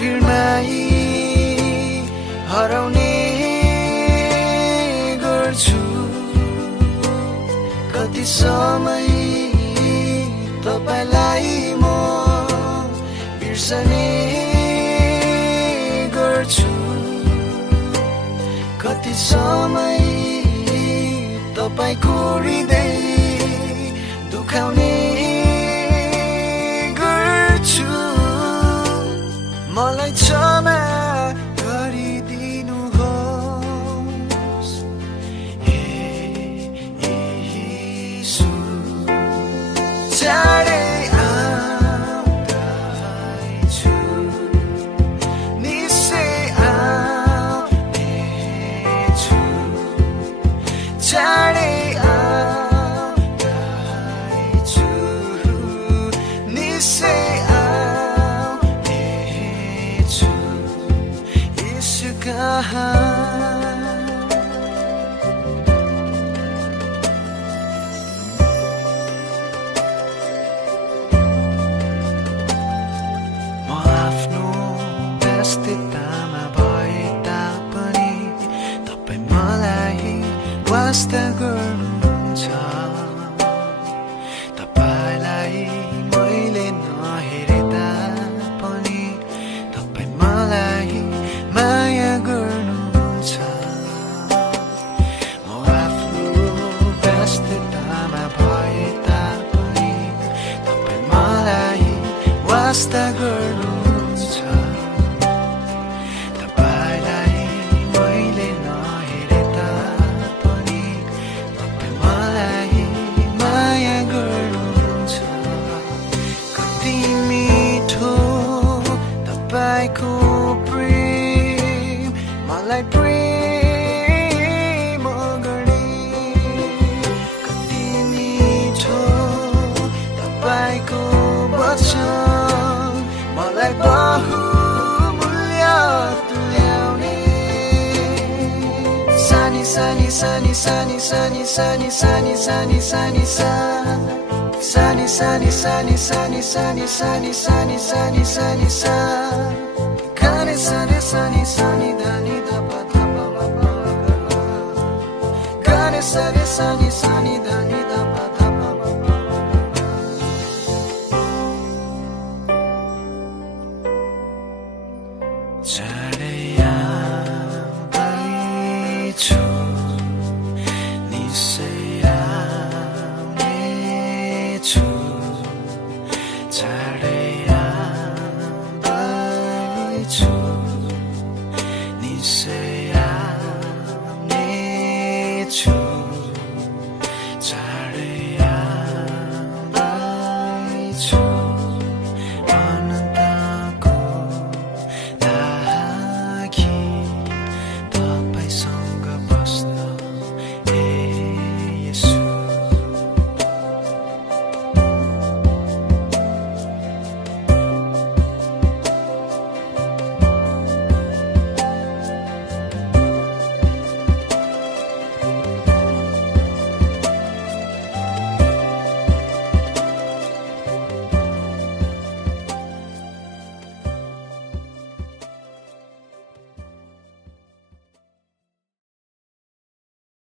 भिडमै हराउने गर्छु कति समय तपाईलाई म बिर्सने गर्छु कति समय तपाईको हृदय दुखाउने गर्छु मलाई क्षमा गरिदिनुहोस् हे येशू चाँडै आउँदैछु निश्चय आउनेछु चाँडै आउँदैछु निश्चय आउनेछु येशू कहाँ व्यस्ततामा भए तापनि तपाईं मलाई वास्ता गर्नुहुन्छ तपाईलाई मैले नहेरे तापनि तपाईं मलाई माया गर्नुहुन्छ म आफ्नो व्यस्ततामा भए तापनि तपाईं मलाई वास्ता गर्नुहुन्छ तपाईको प्रेम मलाई प्रेम गर्ने कति मिठो तपाईको वचन मलाई बहुमूल्य तुल्याउने सानी सानी सानी सानी सानी सानी सानी सानी सानी सानी सानी सानी सानी सानी सानी सानी सानी सानी सा kane sane sani sani dani da pa da pa ma pa kane sane sani sani dani da pa da pa ma pa चाँडै आउँदैछु निश्चय आउनेछु चाँडै आउँदैछु निश्चय आउनेछु